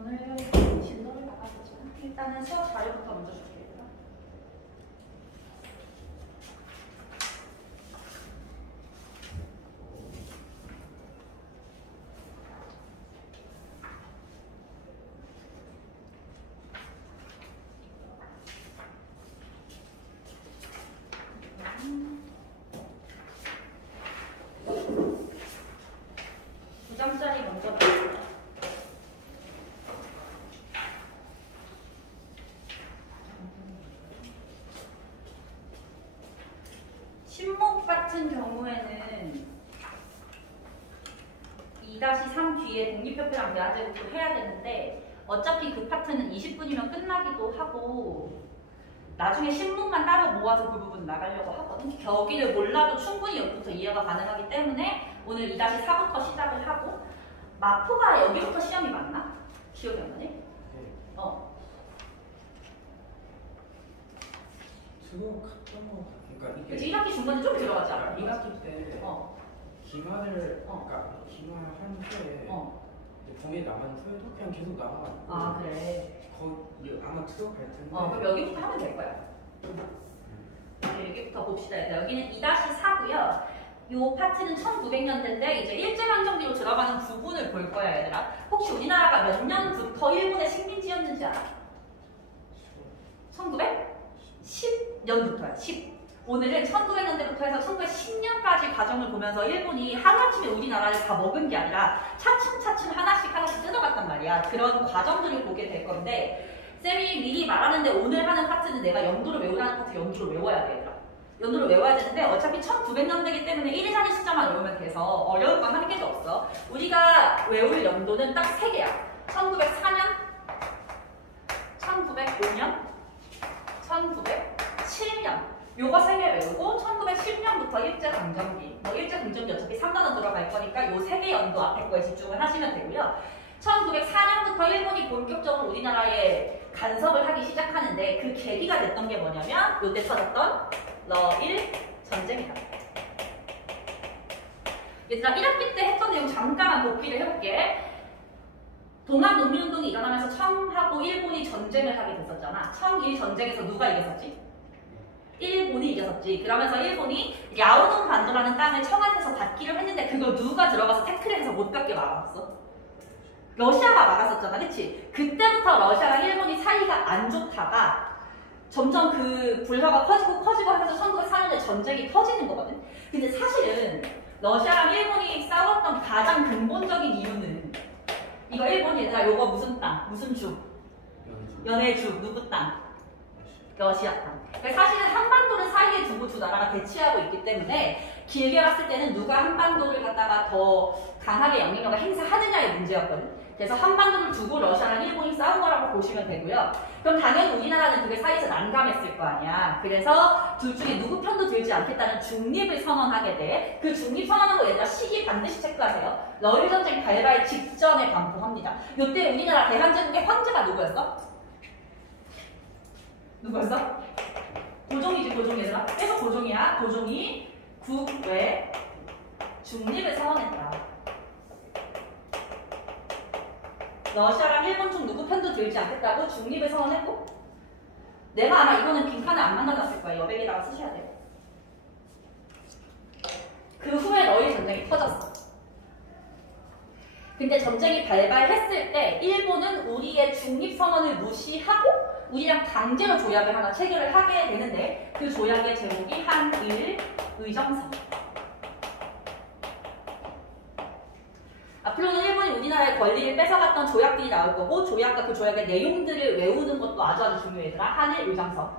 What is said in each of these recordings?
오늘 진도를 나가보죠. 일단은 수업 자료부터 먼저 줄게요. 두 장짜리 먼저 볼게요. 신목 같은 경우에는 2-3 뒤에 독립표표랑 대화제국도 해야 되는데 어차피 그 파트는 20분이면 끝나기도 하고 나중에 신문만 따로 모아서 그 부분 나가려고 하거든. 여기를 몰라도 충분히 여기부터 이해가 가능하기 때문에 오늘 2-4부터 시작을 하고 마포가 여기부터 시험이 맞나? 기억이 안 나네? 들어갔던 거 그러니까 이게 그치, 1학기 중반에 좀 들어가지 않아? 1학기 때 기말을 그러니까 기말한 후에 봉에 나간 후에도 그냥 계속 나가가지고 아 그래. 거기 아마 들어갈 텐데 그럼 여기부터 하면 될 거야. 여기부터 봅시다. 여기는 2-4고요. 요 파트는 1900년대인데 이제 일제강점기로 들어가는 부분을 볼 거야, 얘들아. 혹시 우리나라가 몇 년부터 일본의 식민지였는지 알아? 1910년부터야. 10. 오늘은 1900년대부터 해서 1910년까지 과정을 보면서 일본이 하루아침에 우리나라를 다 먹은 게 아니라 차츰차츰 하나씩 뜯어갔단 말이야. 그런 과정들을 보게 될 건데 쌤이 미리 말하는데 오늘 하는 파트는 내가 연도를 외우라는 파트 연도를 외워야 돼, 얘들아. 연도를 외워야 되는데 어차피 1900년대이기 때문에 1, 2, 4년 숫자만 외우면 돼서 어려울 건 한 개도 없어. 우리가 외울 연도는 딱 3개야. 1904년, 1905년, 1907년. 요거 3개 외우고 1910년부터 일제강점기. 일제강점기 어차피 3단원 들어갈 거니까 요 3개 연도 앞에 거에 집중을 하시면 되고요. 1904년부터 일본이 본격적으로 우리나라에 간섭을 하기 시작하는데 그 계기가 됐던 게 뭐냐면 요때 터졌던 러일 전쟁이다. 얘들아 1학기 때 했던 내용 잠깐만 복기를 해볼게. 동학농민운동이 일어나면서 청하고 일본이 전쟁을 하게 됐었잖아. 청일 전쟁에서 누가 이겼었지? 일본이 이겼었지. 그러면서 일본이 야오동 반도라는 땅을 청한테서 받기를 했는데 그걸 누가 들어가서 태클해서 못 갖게 막았어? 러시아가 막았었잖아, 그치? 그때부터 러시아랑 일본이 사이가 안 좋다가 점점 그 불화가 커지고 하면서 1904년에 전쟁이 터지는 거거든? 근데 사실은 러시아랑 일본이 싸웠던 가장 근본적인 이유는 이거 일본이 얘들아 요거 무슨 땅? 무슨 주? 연해주. 누구 땅? 러시아 땅. 그러니까 사실은 한반도를 사이에 두고 두 나라가 대치하고 있기 때문에 길게 봤을 때는 누가 한반도를 갖다가 더 강하게 영향력을 행사하느냐의 문제였거든. 그래서 한반도를 두고 러시아랑 일본이 싸운 거라고 보시면 되고요. 그럼 당연히 우리나라는 그게 사이에서 난감했을 거 아니야. 그래서 둘 중에 누구 편도 들지 않겠다는 중립을 선언하게 돼. 그 중립 선언한 거 얘들아 시기 반드시 체크하세요. 러일 전쟁 발발 직전에 반포합니다. 요때 우리나라 대한제국의 황제가 누구였어? 누구였어? 고종이지, 고종 얘들아. 계속 고종이야. 고종이 국외 중립을 선언했다. 러시아랑 일본 중 누구 편도 들지 않겠다고 중립을 선언했고 내가 아마 이거는 빈칸에 안 만들어놨을 거야. 여백에다가 쓰셔야 돼. 그 후에 러일 전쟁이 터졌어. 근데 전쟁이 발발했을 때 일본은 우리의 중립 선언을 무시하고 우리랑 강제로 조약을 하나 체결을 하게 되는데 그 조약의 제목이 한일 의정서. 앞으로는 일본이 우리나라의 권리를 뺏어갔던 조약들이 나올 거고 조약과 그 조약의 내용들을 외우는 것도 아주 중요해더라. 한일 의정서.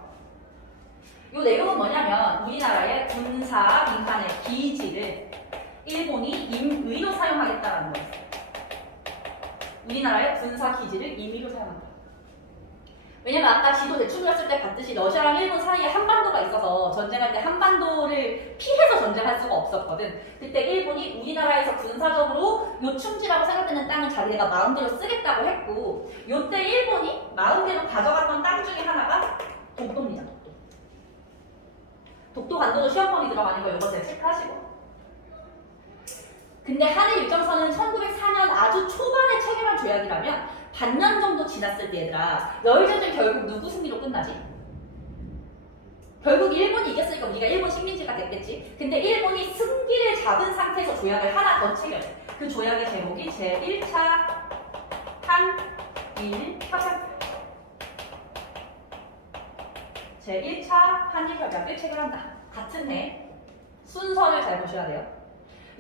이 내용은 뭐냐면 우리나라의 군사 민간의 기지를 일본이 임의로 사용하겠다는 거였어요. 우리나라의 군사 기지를 임의로 사용한다. 왜냐면 아까 지도 대충 그렸을 때 봤듯이 러시아랑 일본 사이에 한반도가 있어서 전쟁할 때 한반도를 피해서 전쟁할 수가 없었거든. 그때 일본이 우리나라에서 군사적으로 요충지라고 생각되는 땅을 자기네가 마음대로 쓰겠다고 했고 요때 일본이 마음대로 가져갔던 땅 중에 하나가 독도입니다. 독도 간도도 시험 범위 들어가는 거 이거 잘 체크하시고 근데 한일 일정선은 1904년 아주 초반에 체결한 조약이라면 반년 정도 지났을 때 얘들아 러일전쟁 결국 누구 승리로 끝나지? 결국 일본이 이겼으니까 우리가 일본 식민지가 됐겠지. 근데 일본이 승기를 잡은 상태에서 조약을 하나 더 체결해. 그 조약의 제목이 제1차 한일 협약. 제1차 한일 협약을 체결한다. 같은 해. 순서를 잘 보셔야 돼요.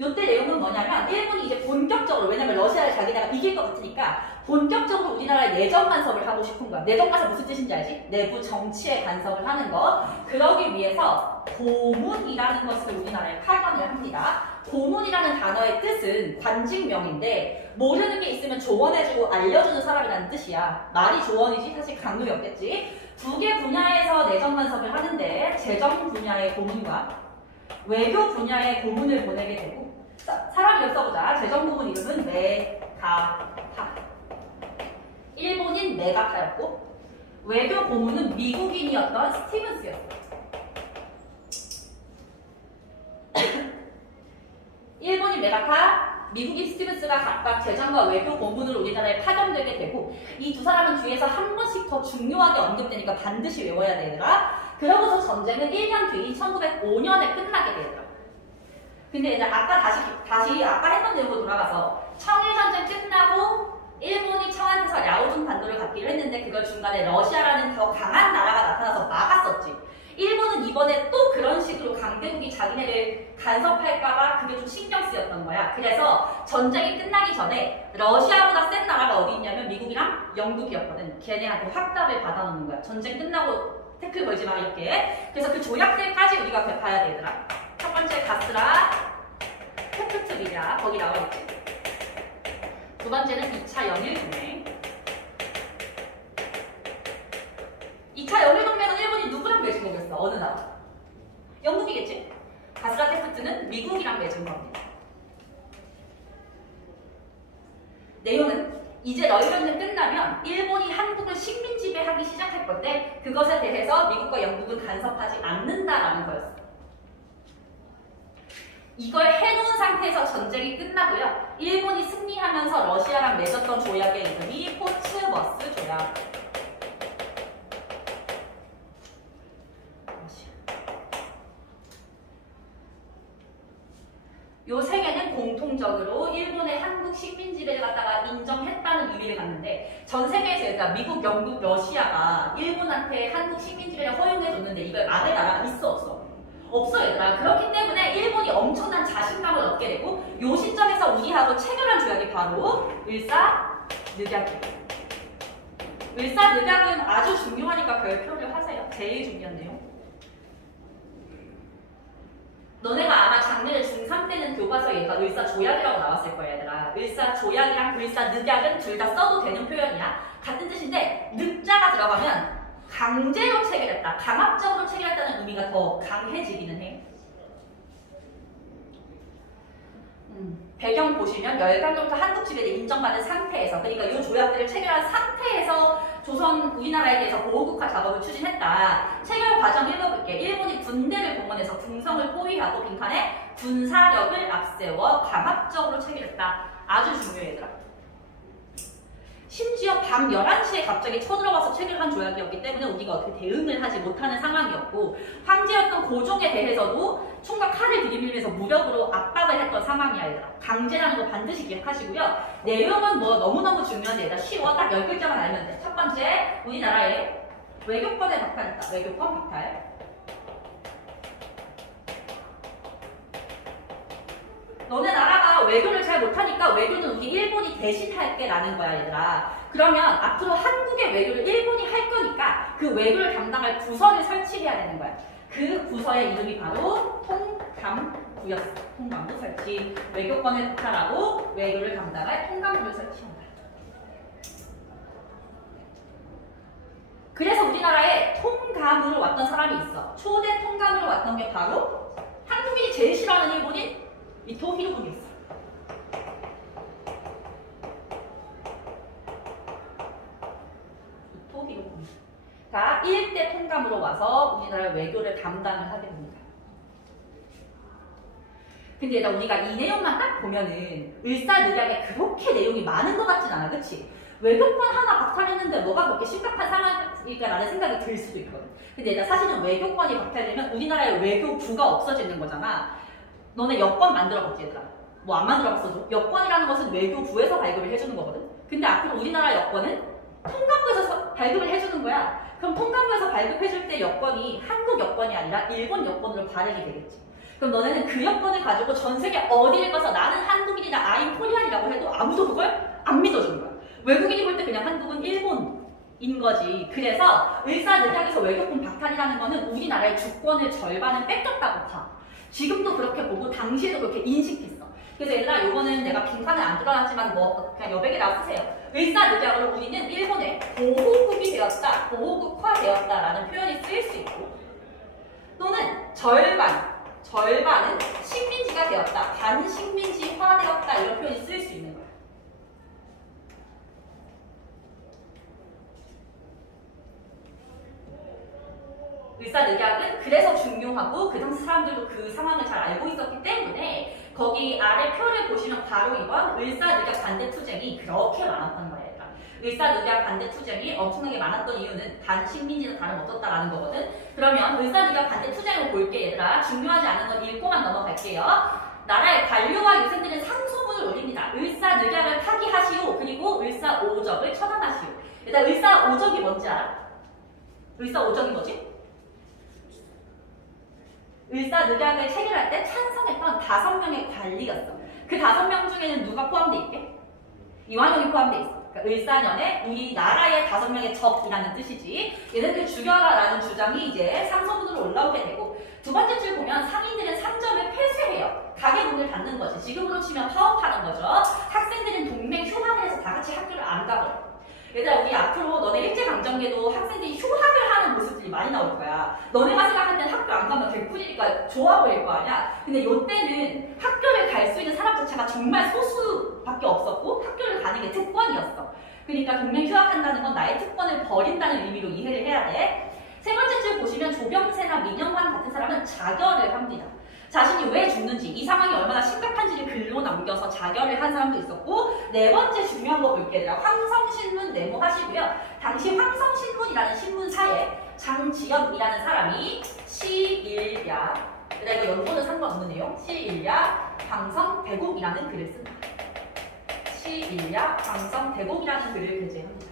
이때 내용은 뭐냐면 일본이 이제 본격적으로, 왜냐면 러시아를 자기네가 이길 것 같으니까 본격적으로 우리나라에 내정 간섭을 하고 싶은 거야. 내정 간섭 무슨 뜻인지 알지? 내부 정치에 간섭을 하는 거. 그러기 위해서 고문이라는 것을 우리나라에 파견을 합니다. 고문이라는 단어의 뜻은 관직명인데 모르는 게 있으면 조언해주고 알려주는 사람이라는 뜻이야. 말이 조언이지 사실 강요이 없겠지. 두 개 분야에서 내정 간섭을 하는데 재정 분야의 고문과 외교 분야의 고문을 보내게 되고, 사람 이름 써보자. 재정 고문 이름은 메가타. 일본인 메가타였고, 외교 고문은 미국인이었던 스티븐스였어. 일본인 메가타, 미국인 스티븐스가 각각 재정과 외교 고문으로 우리나라에 파견되게 되고, 이 두 사람은 뒤에서 한 번씩 더 중요하게 언급되니까 반드시 외워야 되더라. 그러고서 전쟁은 1년 뒤인 1905년에 끝나게 되더라. 근데 이제 아까 다시 아까 했던 내용으로 돌아가서 청일전쟁 끝나고 일본이 청안에서 야오둥 반도를 갖기로 했는데 그걸 중간에 러시아라는 더 강한 나라가 나타나서 막았었지. 일본은 이번에 또 그런 식으로 강대국이 자기네를 간섭할까봐 그게 좀 신경 쓰였던 거야. 그래서 전쟁이 끝나기 전에 러시아보다 센 나라가 어디 있냐면 미국이랑 영국이었거든. 걔네한테 확답을 받아놓는 거야. 전쟁 끝나고 태클 걸지 마 이렇게. 그래서 그 조약들까지 우리가 봐야 되더라. 첫 번째 가스라, 페프트비냐 거기 나와있지. 두 번째는 2차 연일동맹. 2차 연일동맹은 일본이 누구랑 맺은 거겠어? 어느 나라? 영국이겠지? 가스라 페프트는 미국이랑 맺은 겁니다. 내용은 이제 러일전쟁 끝나면 일본이 한국을 식민 지배하기 시작할 건데 그것에 대해서 미국과 영국은 간섭하지 않는다라는 거였어. 이걸 해놓은 상태에서 전쟁이 끝나고요. 일본이 승리하면서 러시아랑 맺었던 조약의 이름이 포츠머스 조약. 요 세 개는 공통적으로 일본의 한국 식민 지배를 갖다가 인정했다는 의미를 갖는데 전 세계에서 일단 미국, 영국, 러시아가 일본한테 한국 식민 지배를 허용해줬는데 이걸 막을 나라가 있어 없어? 없어 얘들아. 그렇기 때문에 일본이 엄청난 자신감을 얻게 되고 요 시점에서 우리하고 체결한 조약이 바로 을사늑약이에요. 을사늑약은 아주 중요하니까 별표를 하세요. 제일 중요한 내용. 너네가 아마 작년에 중3 때는 교과서에 얘가 을사조약이라고 나왔을 거야 얘들아. 을사조약이랑 을사늑약은 둘 다 써도 되는 표현이야. 같은 뜻인데 늑자가 들어가면 강제로 체결했다, 강압적으로 체결했다는 의미가 더 강해지기는 해. 배경 보시면 열강로부터 한국 지배를 인정받은 상태에서, 그러니까 이 조약들을 체결한 상태에서 조선 우리나라에 대해서 보호국화 작업을 추진했다. 체결 과정 읽어볼게. 일본이 군대를 동원해서 궁성을 포위하고 빈칸에 군사력을 앞세워 강압적으로 체결했다. 아주 중요해 얘들아. 심지어 밤 11시에 갑자기 쳐들어와서 체결한 조약이었기 때문에 우리가 어떻게 대응을 하지 못하는 상황이었고, 황제였던 고종에 대해서도 총과 칼을 들이밀면서 무력으로 압박을 했던 상황이야 얘들아. 강제라는 거 반드시 기억하시고요. 내용은 뭐 너무너무 중요한데 얘들아 쉬워. 딱 10글자만 알면 돼. 첫 번째, 우리나라에 외교권의 박탈했다. 외교권 박탈. 너네 나라가 외교를 잘 못하니까 외교는 우리 일본이 대신할게 라는 거야 얘들아. 그러면 앞으로 한국의 외교를 일본이 할 거니까 그 외교를 담당할 부서를 설치해야 되는 거야. 그 부서의 이름이 바로 통감부였어. 통감부 설치. 외교권을 박탈하고 외교를 담당할 통감부를 설치한다. 그래서 우리나라에 통감으로 왔던 사람이 있어. 초대 통감으로 왔던 게 바로 한국인이 제일 싫어하는 일본인 이토 히로부미였어. 이토 히로부미가 1대 통감으로 와서 우리나라 외교를 담당을 하게 됩니다. 근데 얘들아 우리가 이 내용만 딱 보면은 을사늑약에 그렇게 내용이 많은 것 같진 않아, 그치? 외교권 하나 박탈했는데 뭐가 그렇게 심각한 상황일까라는 생각이 들 수도 있거든. 근데 얘들아 사실은 외교권이 박탈되면 우리나라의 외교부가 없어지는 거잖아. 너네 여권 만들어봤지 얘들아? 뭐 안 만들어봤어도 여권이라는 것은 외교부에서 발급을 해주는 거거든. 근데 앞으로 우리나라 여권은 통감부에서 발급을 해주는 거야. 그럼 통감부에서 발급해줄 때 여권이 한국 여권이 아니라 일본 여권으로 발행이 되겠지. 그럼 너네는 그 여권을 가지고 전 세계 어디를 가서 나는 한국인이다, I'm 코리안이라고 해도 아무도 그걸 안 믿어주는 거야. 외국인이 볼 때 그냥 한국은 일본인 거지. 그래서 을사늑약에서 외교권 박탈이라는 거는 우리나라의 주권의 절반을 뺏겼다고 봐. 지금도 그렇게 보고 당시에도 그렇게 인식했어. 그래서 얘들아 요거는 내가 빈칸에 안 들어놨지만 뭐 그냥 여백에다 쓰세요. 을사늑약으로 우리는 일본의 보호국이 되었다, 보호국화되었다라는 표현이 쓰일 수 있고, 또는 절반은 식민지가 되었다, 반식민지화되었다 이런 표현이 쓰일 수 있는 거야. 을사늑약은 그래서 중요하고 그 당시 사람들도 그 상황을 잘 알고 있었기 때문에 거기 아래 표를 보시면 바로 이번 을사늑약 반대투쟁이 그렇게 많았던 거예요. 을사늑약 반대투쟁이 엄청나게 많았던 이유는 반식민지는 다름없었다라는 거거든. 그러면 을사늑약 반대투쟁을 볼게 얘들아. 중요하지 않은 건 읽고만 넘어갈게요. 나라의 관료와 유생들은 상소문을 올립니다. 을사늑약을 파기하시오. 그리고 을사오적을 처단하시오. 얘들아 을사오적이 뭔지 알아? 을사오적이 뭐지? 을사늑약을 체결할 때 찬성했던 5명의 관리였어. 그 5명 중에는 누가 포함돼 있게? 이완용이 포함돼 있어. 그러니까 을사년에 우리나라의 5명의 적이라는 뜻이지. 얘네들 죽여라라는 주장이 이제 상소문으로 올라오게 되고, 두 번째 줄 보면 상인들은 상점을 폐쇄해요. 가게 문을 닫는 거지. 지금으로 치면 파업하는 거죠. 학생들은 동맹 휴학을 해서 다 같이 학교를 안 가버려. 얘들아 우리 앞으로 너네 일제강점기에도 학생들이 휴학을 하는 모습들이 많이 나올 거야. 너네가 생각할 때는 학교 안 가면 개꿀이니까 좋아 보일 거 아니야. 근데 이때는 학교를 갈 수 있는 사람 자체가 정말 소수밖에 없었고 학교를 가는 게 특권이었어. 그러니까 동맹 휴학한다는 건 나의 특권을 버린다는 의미로 이해를 해야 돼. 세 번째 줄 보시면 조병세나 민영환 같은 사람은 자결을 합니다. 자신이 왜 죽는지, 이 상황이 얼마나 심각한지를 글로 남겨서 자결을 한 사람도 있었고, 네 번째 중요한 거 볼게요. 황성신문 네모하시고요. 당시 황성신문이라는 신문사에 장지연이라는 사람이 시일야, 이거 연도는 상관없는 내용, 시일야 방성대곡이라는 글을 씁니다. 시일야 방성대곡이라는 글을 게재합니다.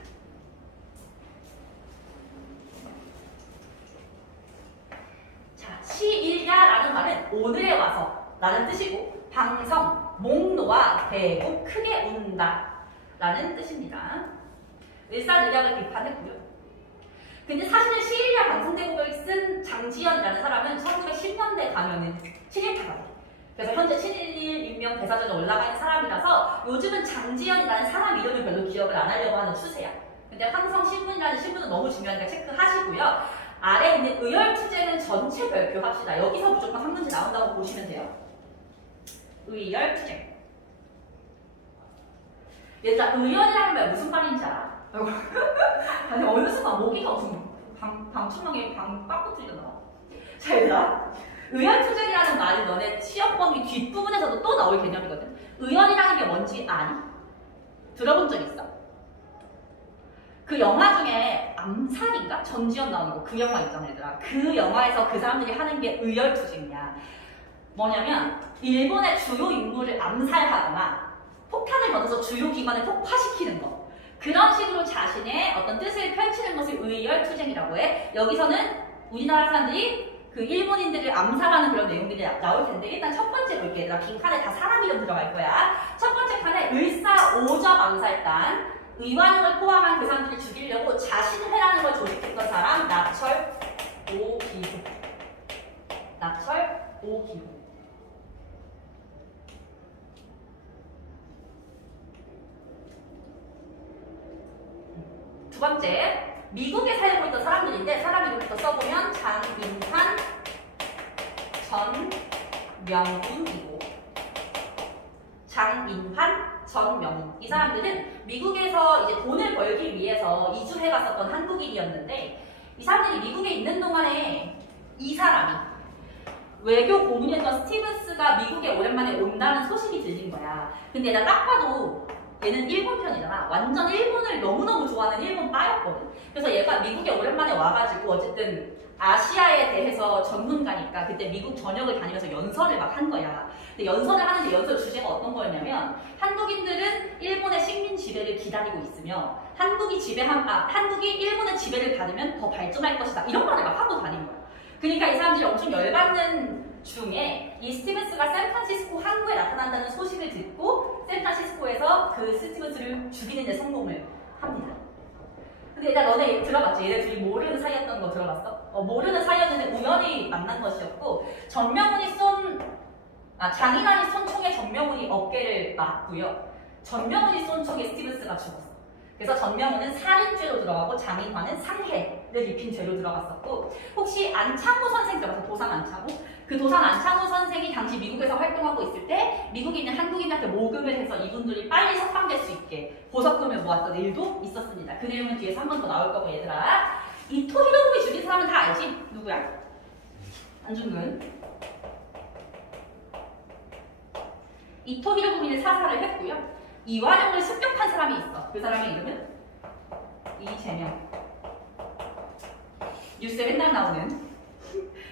시일야라는 말은 오늘에 와서 라는 뜻이고, 방성, 목놓아 대고 크게 운다 라는 뜻입니다. 을사늑약을 비판했고요. 근데 사실은 시일야 방성대곡을 쓴 장지연이라는 사람은 1910년대 가면은 친일파가 돼. 그래서 현재 친일인명 대사전에 올라가 있는 사람이라서 요즘은 장지연이라는 사람 이름을 별로 기억을 안 하려고 하는 추세야. 근데 황성신문이라는 신문은 너무 중요하니까 체크하시고요. 아래 있는 의열투쟁은 전체 발표합시다. 여기서 무조건 한 문제 나온다고 보시면 돼요. 의열투쟁. 얘들아 의열이라는 말 무슨 말인지 알아? 아니 어느 순간 모기가 무슨 방충망에 빵꾸 뚫려 나와. 자 얘들아 의열투쟁이라는 말이 너네 시험 범위 뒷부분에서도 또 나올 개념이거든. 의열이라는 게 뭔지 아니? 들어본 적 있어? 그 영화 중에 암살인가? 전지현 나오는 거 그 영화 있잖아 얘들아. 그 영화에서 그 사람들이 하는 게 의열투쟁이야. 뭐냐면 일본의 주요 인물을 암살하거나 폭탄을 던져서 주요 기관을 폭파시키는 거. 그런 식으로 자신의 어떤 뜻을 펼치는 것을 의열투쟁이라고 해. 여기서는 우리나라 사람들이 그 일본인들을 암살하는 그런 내용들이 나올 텐데 일단 첫 번째 볼게. 얘들아 빈칸에 다 사람 이름 들어갈 거야. 첫 번째 칸에 을사오적 암살단. 이완용을 포함한 그 사람들을 죽이려고 자신회라는 걸 조직했던 사람 나철 오기후. 나철 오기후. 두 번째, 미국에 살고 있던 사람들인데 사람 이름부터 써보면 장인환, 전명훈이고, 장인환, 전명훈. 이 사람들은 미국에서 이제 돈을 벌기 위해서 이주해 갔었던 한국인이었는데 이 사람들이 미국에 있는 동안에 이 사람이 외교 고문이었던 스티븐스가 미국에 오랜만에 온다는 소식이 들린 거야. 근데 나 딱 봐도 얘는 일본 편이잖아. 완전 일본을 너무너무 좋아하는 일본 빠였거든. 그래서 얘가 미국에 오랜만에 와가지고 어쨌든 아시아에 대해서 전문가니까 그때 미국 전역을 다니면서 연설을 막 한 거야. 근데 연설을 하는데 연설 주제가 어떤 거였냐면 한국인들은 일본의 식민 지배를 기다리고 있으며 한국이 일본의 지배를 받으면 더 발전할 것이다. 이런 말을 막 하고 다닌 거야. 그러니까 이 사람들이 엄청 열받는 중에 이 스티븐스가 샌프란시스코 항구에 나타난다는 소식을 듣고 샌프란시스코에서 그 스티븐스를 죽이는 데 성공을 합니다. 근데 일단 너네 들어봤지? 얘네 둘이 모르는 사이였던 거 들어봤어? 모르는 사이였는데 우연히 만난 것이었고 장인환이 쏜 총에 전명훈이 어깨를 맞고요. 전명훈이 쏜 총에 스티븐스가 죽었어. 그래서 전명훈은 살인죄로 들어가고 장인환은 상해를 입힌 죄로 들어갔었고 혹시 안창호 선생 들어봤어? 도산 안창호? 그 도산 안창호 선생이 당시 미국에서 활동하고 있을 때 미국에 있는 한국인한테 모금을 해서 이분들이 빨리 석방될 수 있게 보석금을 모았던 일도 있었습니다. 그 내용은 뒤에서 한 번 더 나올 거고 얘들아. 이토 히로부미 죽인 사람은 다 알지? 누구야? 안중근. 이토 히로부미를 사살을 했고요. 이완용을 습격한 사람이 있어. 그 사람의 이름은 이재명. 뉴스에 맨날 나오는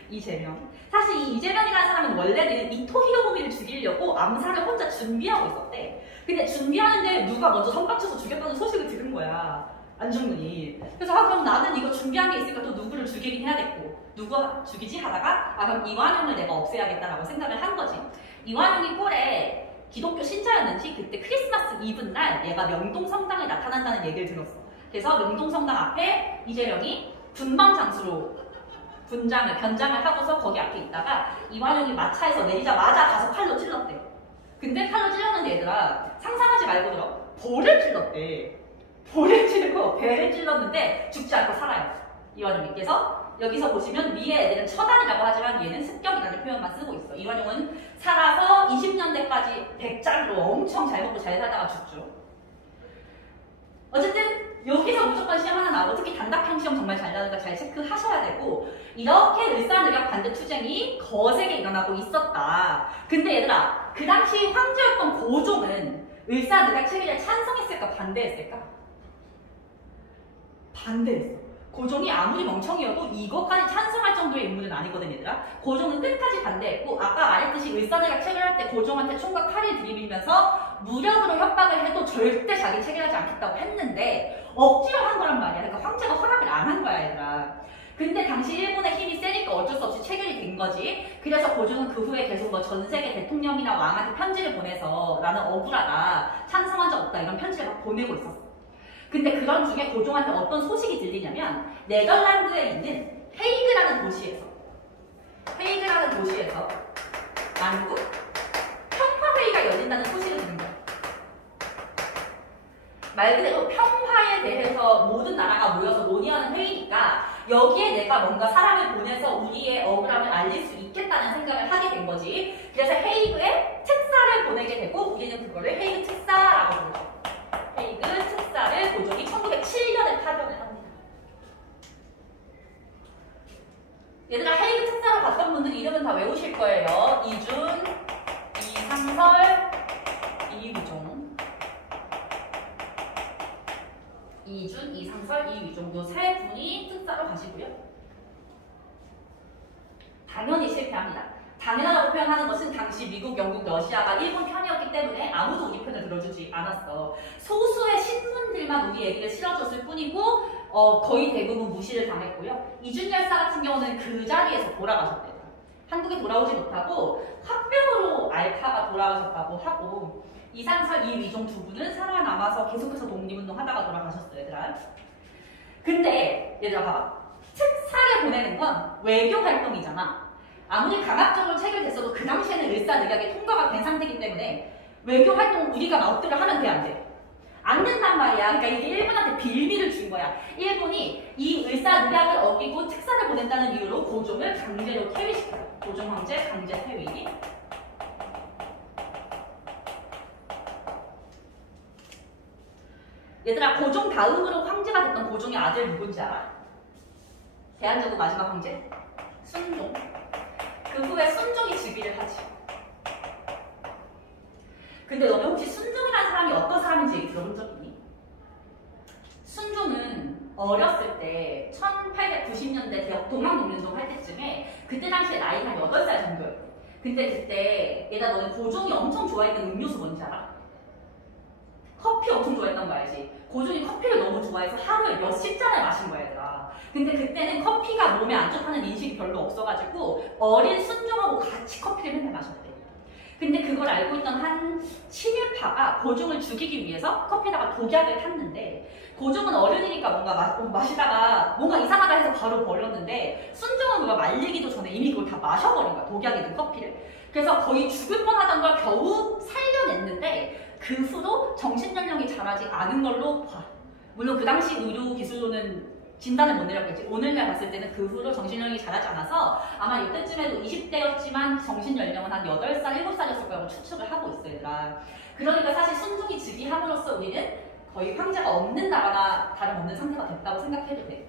이재명. 사실 이 이재명이라는 사람은 원래는 이토 히로부미를 죽이려고 암살을 혼자 준비하고 있었대. 근데 준비하는데 누가 먼저 선받쳐서 죽였다는 소식을 들은 거야. 안중근이. 그래서 그럼 나는 이거 준비한 게 있으니까 또 누구를 죽이긴 해야겠고 누가 죽이지 하다가 그럼 이완용을 내가 없애야겠다라고 생각을 한 거지. 이완용이 꼴에 기독교 신자였는지 그때 크리스마스 이브날 얘가 명동성당에 나타난다는 얘기를 들었어. 그래서 명동성당 앞에 이재명이 분방장수로 변장을 하고서 거기 앞에 있다가 이완용이 마차에서 내리자마자 가서 칼로 찔렀대. 근데 칼로 찔렀는데 얘들아 상상하지 말고 들어. 볼을 찔렀대. 볼을 찌르고 배를 찔렀는데 죽지 않고 살아요. 이완용이. 그래서 여기서 보시면 위에 애들은 처단이라고 하지만 얘는 습격이라는 표현만 쓰고 있어. 이완용은 살아서 20년대까지 백장으로 엄청 잘 먹고 잘 살다가 죽죠. 어쨌든 여기서 무조건 시험 하나 나오고 특히 단답형 시험 정말 잘 나오니까 잘 체크하셔야 되고 이렇게 을사늑약 반대 투쟁이 거세게 일어나고 있었다. 근데 얘들아 그 당시 황제였던 고종은 을사늑약 체계를 찬성했을까 반대했을까? 반대했어. 고종이 아무리 멍청이어도 이것까지 찬성할 정도의 인물은 아니거든 얘들아. 고종은 끝까지 반대했고 아까 말했듯이 을사늑약 체결할 때 고종한테 총과 칼을 들이밀면서 무력으로 협박을 해도 절대 자기 체결하지 않겠다고 했는데 억지로 한 거란 말이야. 그러니까 황제가 허락을 안 한 거야 얘들아. 근데 당시 일본의 힘이 세니까 어쩔 수 없이 체결이 된 거지. 그래서 고종은 그 후에 계속 뭐 전 세계 대통령이나 왕한테 편지를 보내서 나는 억울하다, 찬성한 적 없다 이런 편지를 막 보내고 있었어. 근데 그런 중에 고종한테 어떤 소식이 들리냐면 네덜란드에 있는 헤이그라는 도시에서 만국 평화회의가 열린다는 소식을 듣는 거야. 말 그대로 평화에 대해서 모든 나라가 모여서 논의하는 회의니까 여기에 내가 뭔가 사람을 보내서 우리의 억울함을 알릴 수 있겠다는 생각을 하게 된 거지. 그래서 헤이그에 특사를 보내게 되고 우리는 그거를 헤이그 특사라고 부르죠. 헤이그 특사를 고종이 1907년에 파견을 합니다. 얘들아 헤이그 특사를 갔던 분들 이름은 다 외우실 거예요. 이준, 이상설, 이위종. 이준, 이상설, 이위종 요 세 분이 특사로 가시고요. 당연히 실패합니다. 당연하다고 표현하는 것은 당시 미국, 영국, 러시아가 일본 편이었기 때문에 아무도 우리 편을 들어주지 않았어. 소수의 신문들만 우리 얘기를 실어줬을 뿐이고 거의 대부분 무시를 당했고요. 이준 열사 같은 경우는 그 자리에서 돌아가셨대요. 한국에 돌아오지 못하고 화병으로 앓다가 돌아가셨다고 하고 이상설, 이위종 두 분은 살아남아서 계속해서 독립운동 하다가 돌아가셨어요. 얘들아. 근데 얘들아 봐봐. 특사를 보내는 건 외교 활동이잖아. 아무리 강압적으로 체결됐어도 그 당시에는 을사늑약이 통과가 된 상태이기 때문에 외교 활동 우리가 마음대로 하면 돼, 안 돼? 안 된단 말이야. 그러니까 이게 일본한테 빌미를 준 거야. 일본이 이 을사늑약을 어기고 특사를 보낸다는 이유로 고종을 강제로 퇴위시켜요. 고종 황제 강제 퇴위. 얘들아 고종 다음으로 황제가 됐던 고종의 아들 누군지 알아? 대한제국 마지막 황제? 순종. 그 후에 순종이 즉위를 하지. 근데 너네 혹시 순종이라는 사람이 어떤 사람인지 얘기 들어본 적 있니? 순종은 어렸을 때 1890년대 동학농민운동 할 때쯤에 그때 당시에 나이가 한 8살 정도였대. 근데 그때 얘가 너네 고종이 엄청 좋아했던 음료수 뭔지 알아? 커피 엄청 좋아했던 거 알지? 고종이 커피를 너무 좋아해서 하루에 몇십 잔을 마신 거야 얘들아. 근데 그때는 커피가 몸에 안 좋다는 인식이 별로 없어가지고 어린 순종하고 같이 커피를 맨날 마셨대. 근데 그걸 알고 있던 한 친일파가 고종을 죽이기 위해서 커피에다가 독약을 탔는데 고종은 어른이니까 뭔가 마시다가 뭔가 이상하다 해서 바로 버렸는데 순종은 그걸 말리기도 전에 이미 그걸 다 마셔버린 거야. 독약이 든 커피를. 그래서 거의 죽을 뻔하던 걸 겨우 살려냈는데 그 후로 정신연령이 자라지 않은 걸로 봐. 물론 그 당시 의료기술로는 진단을 못 내렸겠지. 오늘날 봤을 때는 그 후로 정신연령이 자라지 않아서 아마 이때쯤에도 20대였지만 정신연령은 한 8살, 7살이었을 거라고 추측을 하고 있어 얘들아. 그러니까 사실 순종이 즉위함으로써 우리는 거의 황제가 없는 나라나 다름없는 상태가 됐다고 생각해도 돼.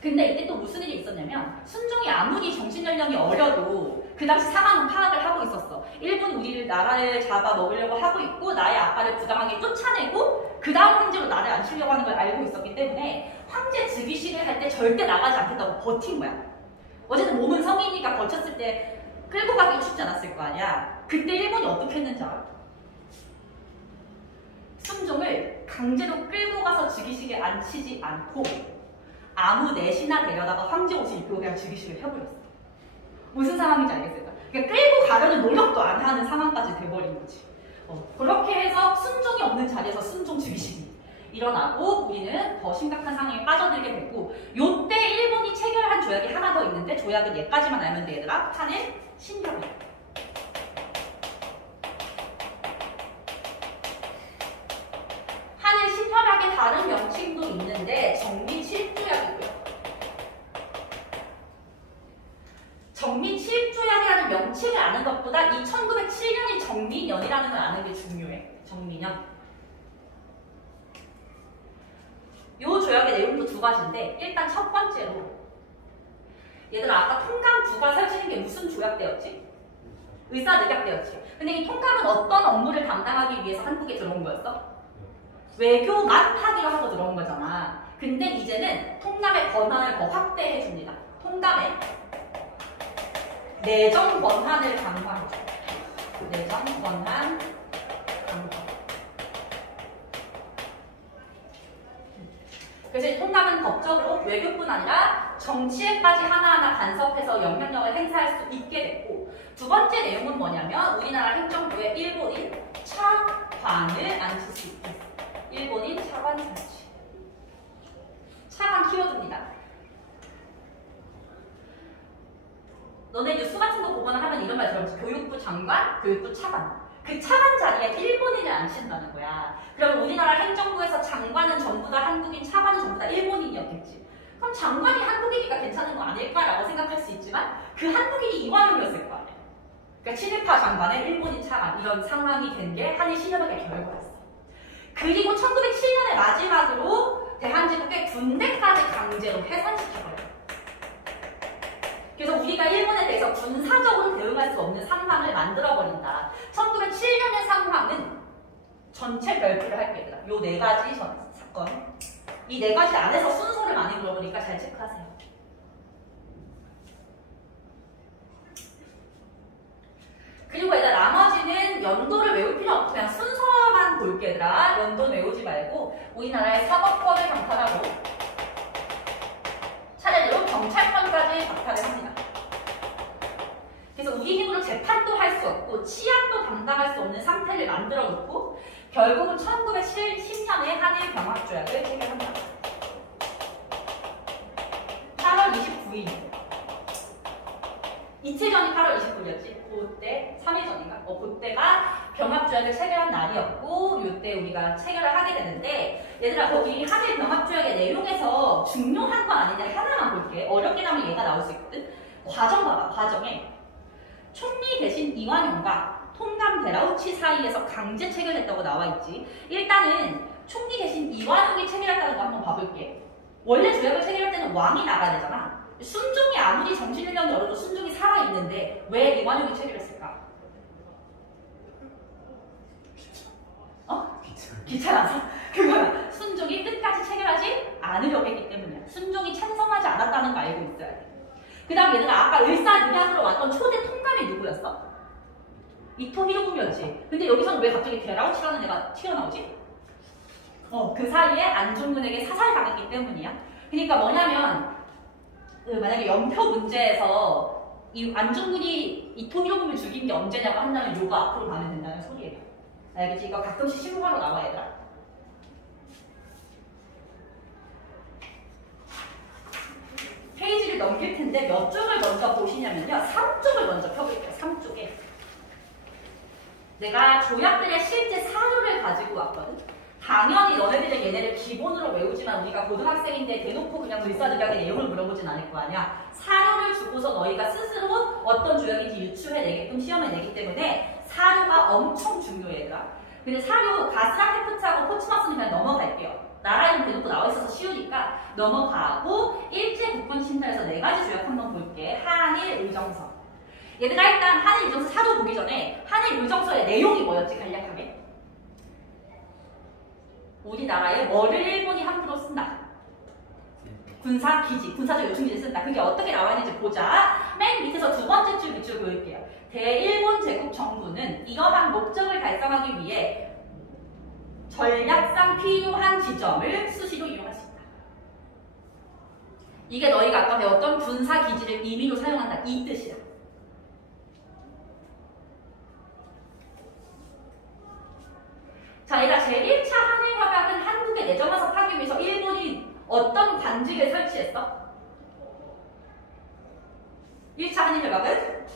근데 이때 또 무슨 일이 있었냐면 순종이 아무리 정신연령이 어려도 그 당시 상황은 파악을 하고 있었어. 일본이 우리를 나라를 잡아먹으려고 하고 있고 나의 아빠를 부당하게 쫓아내고 그 다음 황제로 나를 앉히려고 하는 걸 알고 있었기 때문에 황제 즉위식을 할 때 절대 나가지 않겠다고 버틴 거야. 어쨌든 몸은 성인이니까 버텼을 때 끌고 가기 쉽지 않았을 거 아니야. 그때 일본이 어떻게 했는지 알아? 순종을 강제로 끌고 가서 즉위식에 앉히지 않고 아무 내시나 데려다가 황제 옷을 입고 그냥 즉위식을 해버렸어. 무슨 상황인지 알겠어요? 그러니까 끌고 가려는 노력도 안 하는 상황까지 돼버린 거지. 그렇게 해서 순종이 없는 자리에서 순종 즉위식이 일어나고 우리는 더 심각한 상황에 빠져들게 됐고 요때 일본이 체결한 조약이 하나 더 있는데 조약은 얘까지만 알면 돼 얘들아. 한일 신협약. 한일 신협약의 다른 명칭도 있는데 정민 7조약이고요. 정민 7조약이라는 명칭을 아는 것보다 이 1907년이 정민년이라는 걸 아는 게 중요해. 정민년. 요 조약의 내용도 두 가지인데 일단 첫 번째로 얘들아 아까 통감부가 세워지는 게 무슨 조약대였지? 의사늑약대였지. 근데 이 통감은 어떤 업무를 담당하기 위해서 한국에 들어온 거였어? 외교만 하기로 하고 들어온 거잖아. 근데 이제는 통감의 권한을 더 확대해 줍니다. 통감의 내정 권한을 강화해줘. 내정 권한 강화. 그래서 이 통감은 법적으로 외교뿐 아니라 정치에까지 하나하나 간섭해서 영향력을 행사할 수 있게 됐고 두 번째 내용은 뭐냐면 우리나라 행정부에 일본인 차관을 앉힐 수 있게 했어요. 일본인 차관 설치. 차관 키워드입니다. 너네 뉴스 같은 거 보거나 하면 이런 말 들어보지. 교육부 장관, 교육부 차관. 그 차관 자리에 일본인을 앉힌다는 거야. 그러면 우리나라 행정부에서 장관은 전부 다 한국인, 차관은 전부 다 일본인이었겠지. 그럼 장관이 한국인이니까 괜찮은 거 아닐까라고 생각할 수 있지만 그 한국인이 이완용이었을 거 아니야. 그러니까 친일파 장관의 일본인 차관 이런 상황이 된 게 한일 신협약의 결과였어. 그리고 1907년의 마지막으로 대한제국의 군대까지 강제로 해산시켜버려요. 그래서 우리가 일본에 대해서 군사적으로 대응할 수 없는 상황을 만들어버린다. 1907년의 상황은 전체 별표를 할게요. 얘들아. 요 네 가지 사건. 이 네 가지 안에서 순서를 많이 물어보니까 잘 체크하세요. 그리고 얘들아 나머지는 연도를 외울 필요 없고 그냥 순서만 볼게 얘들아. 연도 외우지 말고 우리나라의 사법권을 강탈하고 차례대로 경찰권까지 박탈을 합니다. 그래서 우리 힘으로 재판도 할 수 없고 치안도 담당할 수 없는 상태를 만들어 놓고 결국은 1910년에 한일병합조약을 체결합니다. 8월 29일. 이틀 전이 8월 29일이었지. 그때 3일 전인가? 그때가 병합조약을 체결한 날이었고 이때 우리가 체결을 하게 되는데 얘들아 거기 한일병합조약의 내용에서 중요한 건 아닌데 하나만 볼게. 어렵게 나오면 얘가 나올 수 있거든. 과정 봐봐. 과정에 총리 대신 이완용과 통감 데라우치 사이에서 강제 체결했다고 나와 있지. 일단은 총리 대신 이완용이 체결했다는 거 한번 봐볼게. 원래 조약을 체결할 때는 왕이 나가야 되잖아. 순종이 아무리 정신력이 어려도 순종이 살아있는데 왜 이완용이 체류를 했을까? 귀찮아서? 그거야. 순종이 끝까지 체결하지 않으려고 했기 때문이야. 순종이 찬성하지 않았다는 거 알고 있어야 돼. 그 다음 얘들아, 아까 을사늑약으로 왔던 초대 통감이 누구였어? 이토 히로부미였지. 근데 여기서는 왜 갑자기 베라우치라는 애가 튀어나오지? 그 사이에 안중근에게 사살당했기 때문이야. 그러니까 뭐냐면 만약에 연표 문제에서 이 안중근이 이토 히로부미를 죽인 게 언제냐고 한다면 요거 앞으로 가면 된다는 소리예요. 알겠지? 이거 가끔씩 신문화로 나와 얘들아. 페이지를 넘길 텐데 몇 쪽을 먼저 보시냐면요. 3쪽을 먼저 펴볼게요. 3쪽에. 내가 조약들의 실제 사료를 가지고 왔거든. 당연히 너네들은 얘네를 기본으로 외우지만 우리가 고등학생인데 대놓고 그냥 을사늑약의 내용을 물어보진 않을 거 아니야. 사료를 주고서 너희가 스스로 어떤 조약인지 유추해내게끔 시험에 내기 때문에 사료가 엄청 중요해 얘들아. 근데 사료 가스랑 테프트하고 포츠마스는 그냥 넘어갈게요. 나라 이름 대놓고 나와있어서 쉬우니까 넘어가고 일제국권신사에서 4가지 조약 한번 볼게. 한일 의정서. 얘들아 일단 한일 의정서 사료 보기 전에 한일 의정서의 내용이 뭐였지 간략하게? 우리나라에 뭐를 일본이 함부로 쓴다? 군사기지, 군사적 요충지를 쓴다. 그게 어떻게 나와 있는지 보자. 맨 밑에서 2번째 줄 밑줄 보일게요. 대일본 제국 정부는 이러한 목적을 달성하기 위해 전략상 필요한 지점을 수시로 이용할 수 있다. 이게 너희가 아까 배웠던 군사기지를 임의로 사용한다. 이 뜻이야. 자, 얘가 제1차 한일협약은 한국에 내정화석 하기 위해서 일본이 어떤 관직을 설치했어? 1차 한일협약은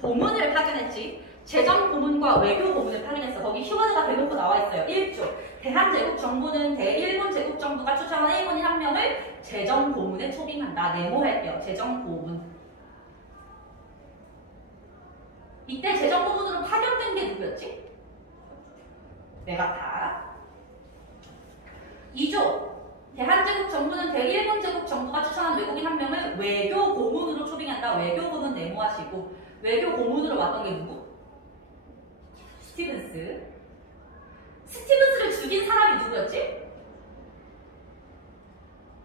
고문을 파견했지. 재정고문과 외교고문을 파견했어. 거기 휴먼가 대놓고 나와있어요. 1조. 대한제국 정부는 대일본 제국 정부가 추천한 일본인 한 명을 재정고문에 초빙한다. 네모할게요. 재정고문. 이때 재정고문으로 파견된 게 누구였지? 메가타. 2조. 대한제국 정부는 대일본 제국 정부가 추천한 외국인 한 명을 외교고문으로 초빙한다. 외교고문 네모하시고 외교고문으로 왔던 게 누구? 스티븐스. 스티븐스를 죽인 사람이 누구였지?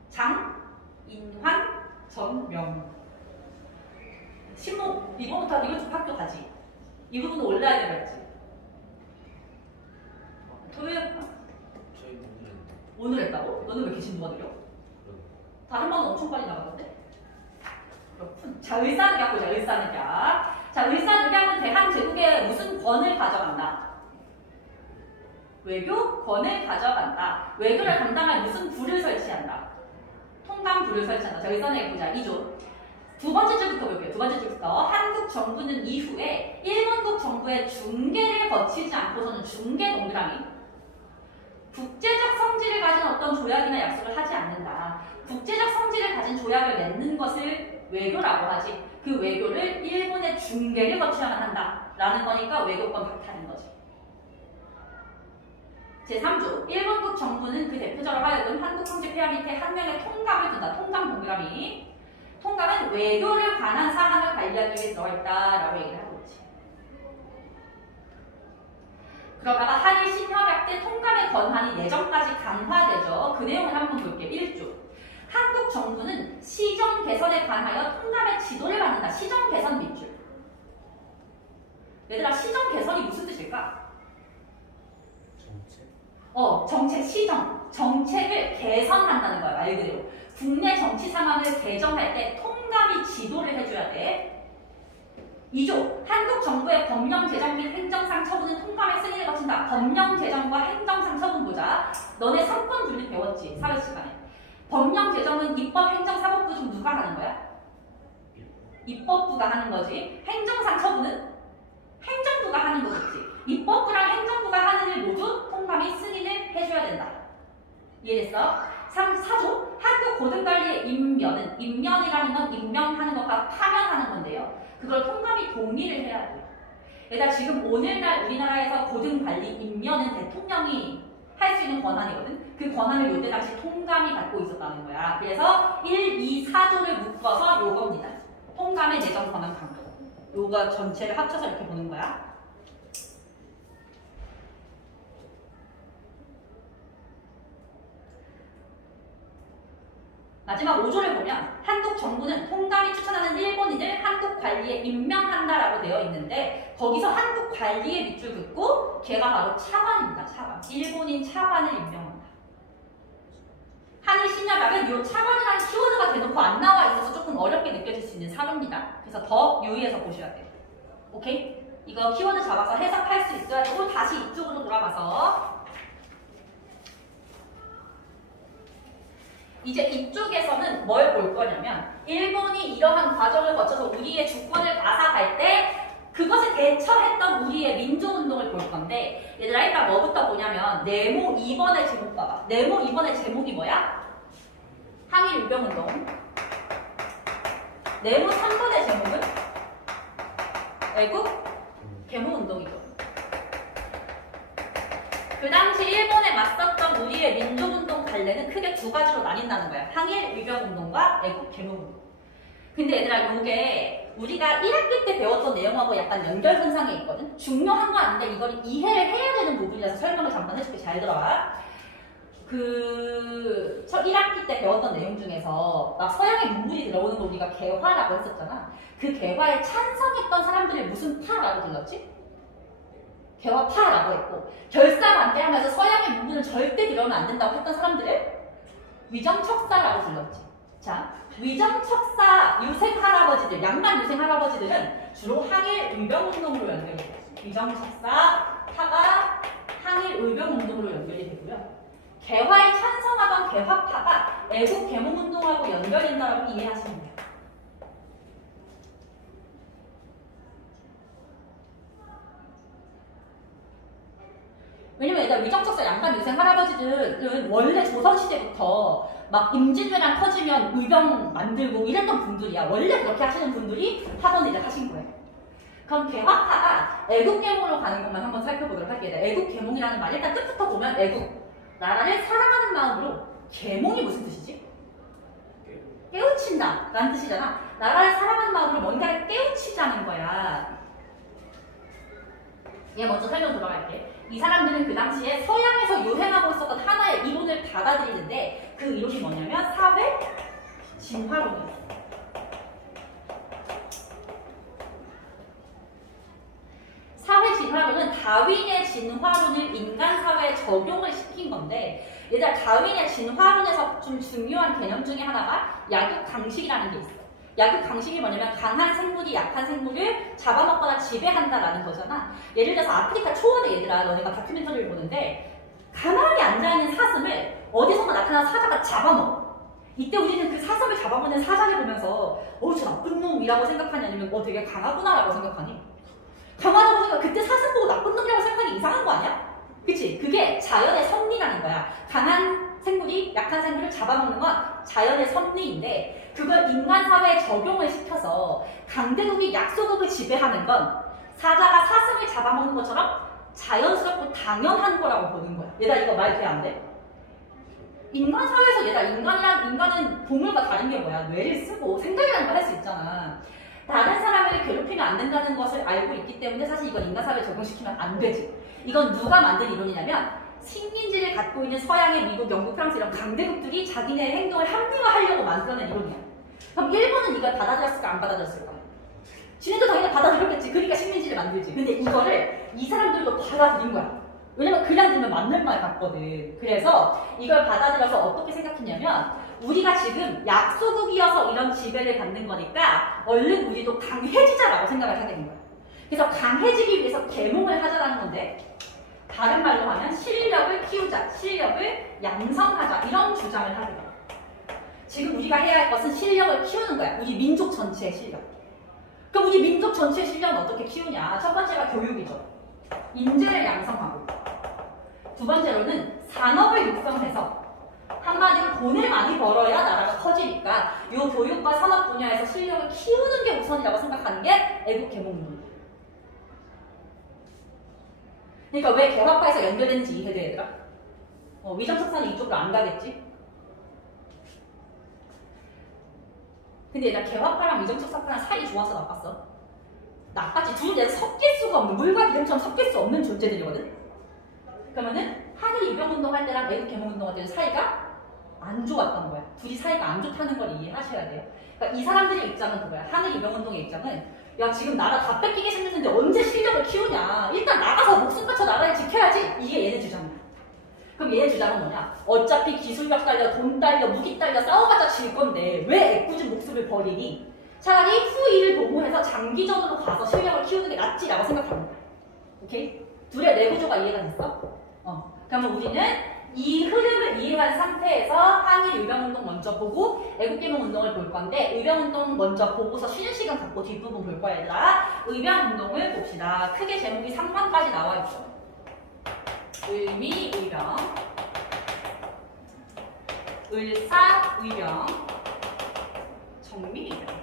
장인환 전명. 신목 이거부터 이거 좀 학교 가지. 이 부분은 올라야 되겠지. 토요일 저희 오늘 했다고? 너는 왜 이렇게 진도가 느려? 다른 번은 엄청 빨리 나가던데? 그렇군. 자, 을사늑약 보자. 을사늑약. 자, 을사늑약은 대한제국에 무슨 권을 가져간다? 외교권을 가져간다. 외교를 담당할 무슨 부를 설치한다? 통감부를 설치한다. 자, 을사늑약 보자. 2조. 2번째 줄부터 볼게요. 2번째 줄부터. 한국 정부는 이후에 일본국 정부의 중개를 거치지 않고서는 중개 동그라미. 국제적 성질을 가진 어떤 조약이나 약속을 하지 않는다. 국제적 성질을 가진 조약을 맺는 것을 외교라고 하지. 그 외교를 일본의 중개를 거쳐야만 한다. 라는 거니까 외교권 박탈인 거지. 제3조. 일본국 정부는 그 대표자로 하여금 한국 성질 폐하 밑에 한 명의 통감을 둔다. 통감 동그라미. 통감은 외교를 관한 사항을 관리하기 위해 들어있다라고 얘기를 하고 있지. 그러다가 한일 신협약 때 통감의 권한이 예전까지 강화되죠. 그 내용을 한번 볼게요. 1조. 한국 정부는 시정 개선에 관하여 통감의 지도를 받는다. 시정 개선 밑줄. 얘들아, 시정 개선이 무슨 뜻일까? 정책? 정책 시정. 정책을 개선한다는 거야, 말 그대로. 국내 정치 상황을 개정할 때 통감이 지도를 해줘야 돼. 2조. 한국 정부의 법령 제정 및 행정상 처분은 통감의 승인을 거친다. 법령 제정과 행정상 처분 보자. 너네 3권 분리 배웠지? 사회 시간에. 법령 제정은 입법, 행정, 사법부 중 누가 하는 거야? 입법부가 하는 거지. 행정상 처분은 행정부가 하는 거겠지. 입법부랑 행정부가 하는 일 모두 통감이 승인을 해줘야 된다. 이해됐어? 4조. 한국 고등관리의 임면은, 임면이라는 건 임명하는 것과 파면하는 건데요. 그걸 통감이 동의를 해야 돼요. 얘들아, 지금 오늘날 우리나라에서 고등관리 임면은 대통령이 할 수 있는 권한이거든. 그 권한을 요때 당시 통감이 갖고 있었다는 거야. 그래서 1, 2, 4조를 묶어서 요겁니다. 통감의 내정 권한 강도. 요거 전체를 합쳐서 이렇게 보는 거야. 마지막 5조를 보면 한국 정부는 통감이 추천하는 일본인을 한국 관리에 임명한다라고 되어 있는데 거기서 한국 관리의 밑줄 긋고 걔가 바로 차관입니다. 차관. 일본인 차관을 임명한다. 한일 신협약은 이 차관이라는 키워드가 대놓고 안 나와 있어서 조금 어렵게 느껴질 수 있는 사료입니다. 그래서 더 유의해서 보셔야 돼요. 오케이? 이거 키워드 잡아서 해석할 수 있어야 되고 다시 이쪽으로 돌아가서 이제 이쪽에서는 뭘 볼 거냐면 일본이 이러한 과정을 거쳐서 우리의 주권을 앗아갈 때 그것에 대처했던 우리의 민족운동을 볼 건데 얘들아 일단 뭐부터 보냐면 네모 2번의 제목 봐봐. 네모 2번의 제목이 뭐야? 항일유병운동. 네모 3번의 제목은 외국 계몽운동이죠. 그 당시 일본에 맞섰던 우리의 민족운동 갈래는 크게 두 가지로 나뉜다는 거야. 항일유병운동과 애국계몽운동. 근데 얘들아 요게 우리가 1학기 때 배웠던 내용하고 약간 연결선상에 있거든? 중요한 건 아닌데 이걸 이해를 해야 되는 부분이라서 설명을 잠깐 해줄게. 잘 들어봐. 1학기 때 배웠던 내용 중에서 막 서양의 문물이 들어오는 거 우리가 개화라고 했었잖아. 그 개화에 찬성했던 사람들이 무슨 파라고 불렀지? 개화파라고 했고 결사반대하면서 서양의 문물은 절대 들어오면 안 된다고 했던 사람들을 위정척사라고 불렀지. 자, 위정척사 유생할아버지들, 양반 유생할아버지들은 주로 항일의병운동으로 연결이 돼요. 위정척사 파가 항일의병운동으로 연결이 되고요. 개화에 찬성하던 개화파가 애국계몽운동하고 연결된다고 이해하시면 돼요. 왜냐면 얘가 위정척사 양반 유생 할아버지들은 원래 조선시대부터 막 임진왜란 터지면 의병 만들고 이랬던 분들이야. 원래 그렇게 하시는 분들이 하던 일을 하신 거예요. 그럼 개화파가 애국계몽으로 가는 것만 한번 살펴보도록 할게요. 애국계몽이라는 말 일단 뜻부터 보면 애국, 나라를 사랑하는 마음으로. 계몽이 무슨 뜻이지? 깨우친다 라는 뜻이잖아. 나라를 사랑하는 마음으로 뭔가를 깨우치자는 거야. 얘 먼저 설명 들어갈게. 이 사람들은 그 당시에 서양에서 유행하고 있었던 하나의 이론을 받아들이는데 그 이론이 뭐냐면 사회 진화론이에요. 사회 진화론은 다윈의 진화론을 인간 사회에 적용을 시킨 건데 얘들아 다윈의 진화론에서 좀 중요한 개념 중에 하나가 약육강식이라는 게 있어. 약육강식이 뭐냐면 강한 생물이 약한 생물을 잡아먹거나 지배한다라는 거잖아. 예를 들어서 아프리카 초원에 얘들아 너네가 다큐멘터리를 보는데 가만히 앉아있는 사슴을 어디선가 나타난 사자가 잡아먹어. 이때 우리는 그 사슴을 잡아먹는 사자를 보면서 저 나쁜 놈이라고 생각하니 아니면 되게 강하구나라고 생각하니? 강하다고 생각. 그때 사슴 보고 나쁜 놈이라고 생각하니 이상한 거 아니야? 그치? 그게 자연의 섭리라는 거야. 강한 생물이 약한 생물을 잡아먹는 건 자연의 섭리인데 그걸 인간 사회에 적용을 시켜서 강대국이 약소국을 지배하는 건 사자가 사슴을 잡아먹는 것처럼 자연스럽고 당연한 거라고 보는 거야. 얘들아 이거 말 돼 안 돼? 인간 사회에서 얘들아 인간은 동물과 다른 게 뭐야? 뇌를 쓰고 생각이라는 걸 할 수 있잖아. 다른 사람을 괴롭히면 안 된다는 것을 알고 있기 때문에 사실 이건 인간 사회에 적용시키면 안 되지. 이건 누가 만든 이론이냐면 식민지를 갖고 있는 서양의 미국, 영국, 프랑스 이런 강대국들이 자기네의 행동을 합리화하려고 만들어낸 이론이야. 그럼 일본은 이걸 받아들였을까 안 받아들였을까? 지네도 당연히 받아들였겠지. 그러니까 식민지를 만들지. 근데 이거를 이 사람들도 받아들인 거야. 왜냐면 그냥 들면 맞는 말 같거든. 그래서 이걸 받아들여서 어떻게 생각했냐면 우리가 지금 약소국이어서 이런 지배를 받는 거니까 얼른 우리도 강해지자라고 생각을 하게 된 거야. 그래서 강해지기 위해서 계몽을 하자라는 건데 다른 말로 하면 실력을 키우자, 실력을 양성하자 이런 주장을 하게 돼요. 지금 우리가 해야 할 것은 실력을 키우는 거야. 우리 민족 전체의 실력. 그럼 우리 민족 전체의 실력은 어떻게 키우냐? 첫 번째가 교육이죠. 인재를 양성하고 두 번째로는 산업을 육성해서 한마디로 돈을 많이 벌어야 나라가 커지니까 이 교육과 산업 분야에서 실력을 키우는 게 우선이라고 생각하는 게 애국계몽운동이에요. 그러니까 왜 개화파에서 연결되는지 이해돼 얘들아? 위정척사는 이쪽으로 안 가겠지? 근데 얘들아 개화파랑 위정척사파랑 사이 좋아서 나빴어. 나빴지. 둘 다 섞일 수가 없는, 물과 기름처럼 섞일 수 없는 존재들이거든. 그러면은 항일 유병운동 할 때랑 애국 개몽운동 할 때는 사이가 안 좋았던 거야. 둘이 사이가 안 좋다는 걸 이해하셔야 돼요. 그러니까 이 사람들의 입장은 그거야. 항일 유병운동의 입장은 야 지금 나라 다 뺏기게 생겼는데 언제 실력을 키우냐. 일단 나가서 목숨 바쳐 나라를 지켜야지. 이게 얘네 주장이야. 그럼 얘네 주장은 뭐냐. 어차피 기술력 딸려 돈 딸려 무기 딸려 싸워봤자 질 건데 왜 애꿎은 목숨을 버리니. 차라리 후일을 도모해서 장기전으로 가서 실력을 키우는 게 낫지라고 생각하는 거야. 오케이? 둘의 내구조가 이해가 됐어? 그러면 우리는 이 흐름을 이해한 상태에서 항일 의병운동 먼저 보고 애국개몽운동을 볼 건데 의병운동 먼저 보고서 쉬는 시간 갖고 뒷부분 볼 거야 얘들아. 의병운동을 봅시다. 크게 제목이 3번까지 나와 있어. 의미의병, 을사의병, 정미의병.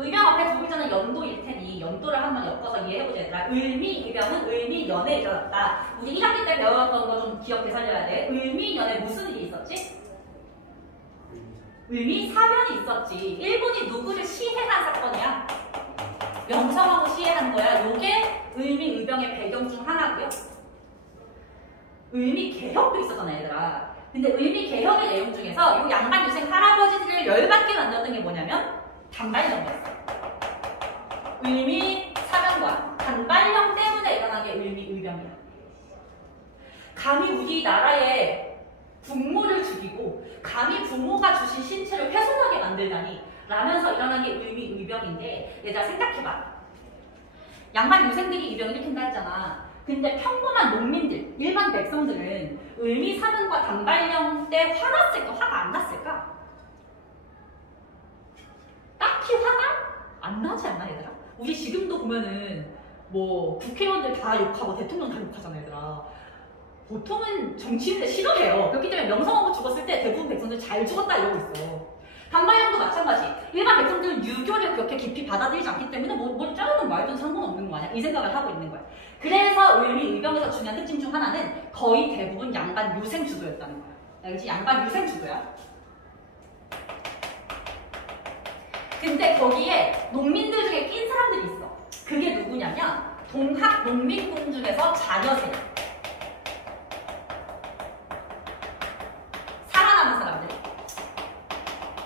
의병 앞에 두 글자는 연도일 테니 연도를 한번 엮어서 이해해보자 얘들아. 을미의병은 을미년에 일어났다. 우리 1학기 때 배웠던 거 좀 기억해 살려야 돼. 을미년에 무슨 일이 있었지? 을미사변이 있었지. 일본이 누구를 시해한 사건이야? 명성하고 시해한 거야. 요게 을미의병의 배경 중 하나고요. 을미개혁도 있었잖아 얘들아. 근데 을미개혁의 내용 중에서 요 양반 유생 할아버지들을 열받게 만들었던 게 뭐냐면 단발령이었어. 을미사변과 단발령 때문에 일어난 게 을미의병이야. 감히 우리나라에 부모를 죽이고 감히 부모가 주신 신체를 훼손하게 만들다니 라면서 일어난 게 을미의병인데 얘들아 생각해봐. 양반 유생들이 의병을 일으킨다 했잖아. 근데 평범한 농민들, 일반 백성들은 을미사변과 단발령 때 화났을까? 화가 안 났을까? 딱히 화가 안 나지 않나 얘들아? 우리 지금도 보면은 뭐 국회의원들 다 욕하고 대통령 다 욕하잖아 얘들아. 보통은 정치인들 싫어해요. 그렇기 때문에 명성황후 죽었을 때 대부분 백성들 잘 죽었다 이러고 있어. 단발령도 마찬가지. 일반 백성들은 유교를 그렇게 깊이 받아들이지 않기 때문에 뭘 자르든 말든 상관없는 거 아니야? 이 생각을 하고 있는 거야. 그래서 을미의병에서 중요한 특징 중 하나는 거의 대부분 양반 유생 주도였다는 거야. 알겠지? 양반 유생 주도야. 근데 거기에 농민들 중에 낀 사람들이 있어. 그게 누구냐면 동학 농민군 중에서 자녀세. 살아남은 사람들.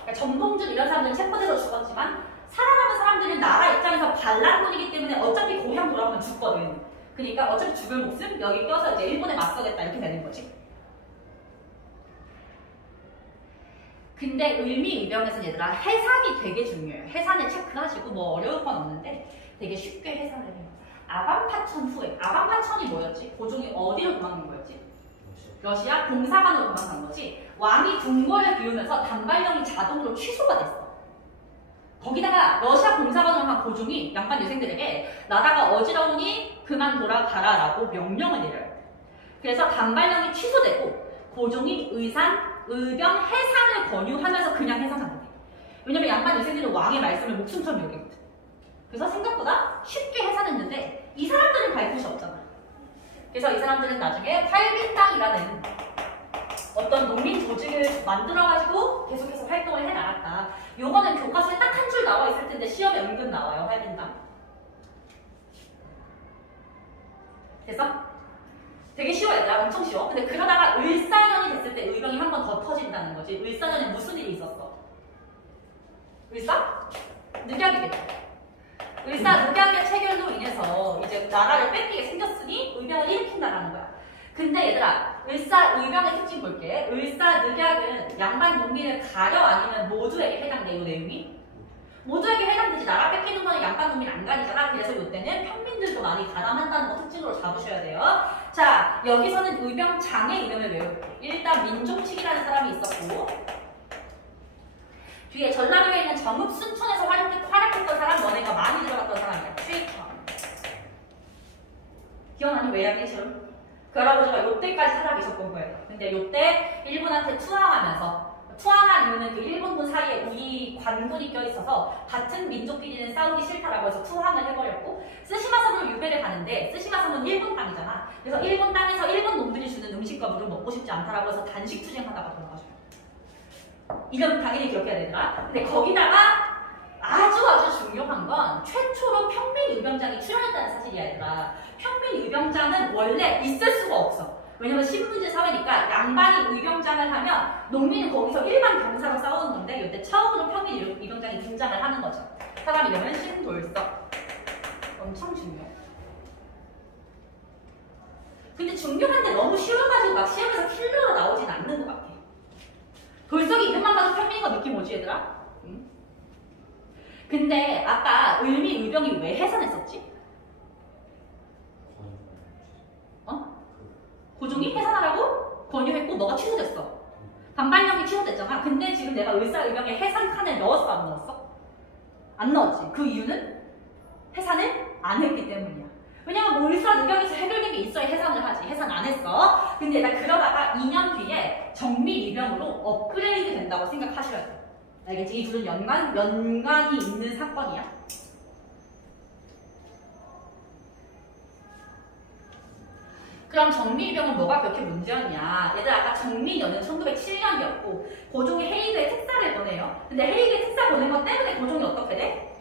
그러니까 전봉준 이런 사람들은 체포돼서 죽었지만 살아남은 사람들은 나라 입장에서 반란군이기 때문에 어차피 고향 돌아가면 죽거든. 그러니까 어차피 죽을 목숨 여기 껴서 이제 일본에 맞서겠다 이렇게 되는 거지. 근데 을미의병에서는 얘들아 해산이 되게 중요해요. 해산을 체크하시고 뭐 어려울 건 없는데 되게 쉽게 해산을 해요. 아방파천 후에 아방파천이 뭐였지? 고종이 어디로 도망간 거였지? 러시아 공사관으로 도망간 거지. 왕이 궁궐을 비우면서 단발령이 자동으로 취소가 됐어. 거기다가 러시아 공사관으로 간 고종이 양반 유생들에게 나라가 어지러우니 그만 돌아가라 라고 명령을 내려요. 그래서 단발령이 취소되고 고종이 의병 해산을 권유하면서 그냥 해산한 거예요. 왜냐면 양반 유생들은 왕의 말씀을 목숨처럼 여기거든. 그래서 생각보다 쉽게 해산했는데 이 사람들은 갈 곳이 없잖아. 그래서 이 사람들은 나중에 활빈당이라는 어떤 농민 조직을 만들어가지고 계속해서 활동을 해나갔다. 요거는 교과서에 딱 한 줄 나와 있을 텐데 시험에 은근 나와요. 활빈당. 됐어? 되게 쉬워 얘들아. 엄청 쉬워. 근데 그러다가 을사년이 됐을 때 의병이 한 번 더 터진다는 거지. 을사년에 무슨 일이 있었어? 을사? 늑약이겠죠. 을사 늑약의 체결로 인해서 이제 나라를 뺏기게 생겼으니 의병을 일으킨다라는 거야. 근데 얘들아 을사 의병의 특징 볼게. 을사 늑약은 양반 농민을 가려 아니면 모두에게 해당돼. 이 내용이 모두에게 해당되지. 나라 뺏기는 거는 양반 농민 안 가리잖아. 그래서 이때는 평민들도 많이 가담한다는 거 특징으로 잡으셔야 돼요. 자, 여기서는 의병장의 이름을 외울게. 일단 민종칙이라는 사람이 있었고 뒤에 전라도에 있는 정읍 순천에서 활약했던 사람 너네가 많이 들어갔던 사람이야. 최익천. 기억나니? 외양일처럼 그 할아버지가 요때까지 살아계셨던 거예요. 근데 요때 일본한테 투항한 이유는 그 일본군 사이에 우리 관군이 껴있어서 같은 민족끼리는 싸우기 싫다라고 해서 투항을 해버렸고 스시마사부를 스시마섬으로 유배를 가는데 스시마섬은 일본 땅이잖아. 그래서 일본 땅에서 일본 놈들이 주는 음식과 물을 먹고 싶지 않다라고 해서 단식 투쟁하다가 돌아가죠. 이건 당연히 기억해야 되더라. 근데 거기다가 아주 중요한 건 최초로 평민 의병장이 출연했다는 사실이야, 얘들아. 평민 의병장은 원래 있을 수가 없어. 왜냐면 신분제 사회니까 양반이 의병장을 하면 농민은 거기서 일반 병사로 싸우는 건데 이때 처음으로 평민 의병장이 등장을 하는 거죠. 사람 이름은 신돌석. 엄청 중요해. 근데 중요한데 너무 쉬워가지고 막 시험에서 킬러로 나오진 않는 것 같아. 돌석이 이름만 봐도 평민인 거 느낌 오지, 얘들아? 응? 근데 아까 을미 의병이 왜 해산했었지? 고종이 해산하라고 권유했고 너가 취소됐어. 반발령이 취소됐잖아. 근데 지금 내가 을사의병에 해산 칸을 넣었어, 안 넣었어? 안 넣었지. 그 이유는 해산을 안 했기 때문이야. 왜냐면 뭐 을사의병에서 해결된 게 있어야 해산을 하지. 해산 안 했어. 근데 나 그러다가 2년 뒤에 정미의병으로 업그레이드 된다고 생각하셔야 돼. 알겠지? 이 둘은 연관이 있는 사건이야. 그럼 정미의병은 뭐가 그렇게 문제였냐? 얘들 아까 정민연은 1907년이었고 고종이 헤이그에 특사를 보내요. 근데 헤이그에 특사 보낸 것 때문에 고종이 어떻게 돼?